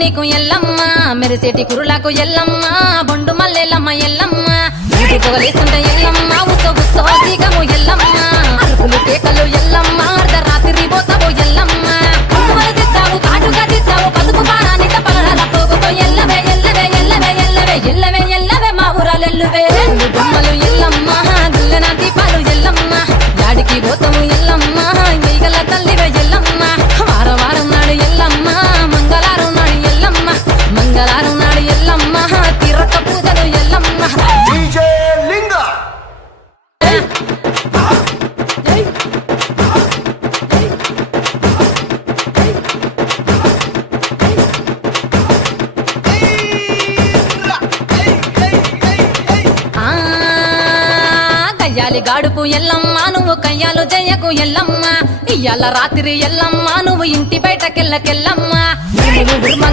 నీకు ఎల్లమ్మ మెరిసేటి కురులకు ఎల్లమ్మ బొండు మల్లెలమ్మ ఎల్లమ్మ ఊటి పొగలేస్తుంటే ఎల్లమ్మ ఉత్సవీకము ఎల్లమ్మ అరుపులు కేకలు ఎల్లమ్మ అర్ధరాత్రి పోతావు ఎల్లమ్మ పువ్వులు తిత్తావు కాటుగా తిత్తావు పసుపు పారానిక పగడాల పోగుతో ఎల్లవే ఎల్లవే ఎల్లవే ఎల్లవే ఎల్లవే ఎల్లవే మా ఊరాలెల్లువే బొమ్మలు ఎల్లమ్మ గుల్లెన దీపాలు ఎల్లమ్మ యాడికి పోతాము ఎల్లమ్మ ఈగల తల్లివే ఎల్లమ్మ వారం వారం నాడు ఎల్లమ్మ మంగళవారం నాడు ఎల్లమ్మ మంగళవారం నాడు ఎల్లమ్మ తిరక పూజలు ఎల్లమ్మ డీజే లింగ ఆ కయ్యాలి గాడుపు ఎల్లమ్మ నువ్వు కయ్యాలు జయ్యకు ఎల్లమ్మ ఇయ్యాల రాత్రి ఎల్లమ్మ నువ్వు ఇంటి బయటకెళ్ళకెళ్ళమ్మ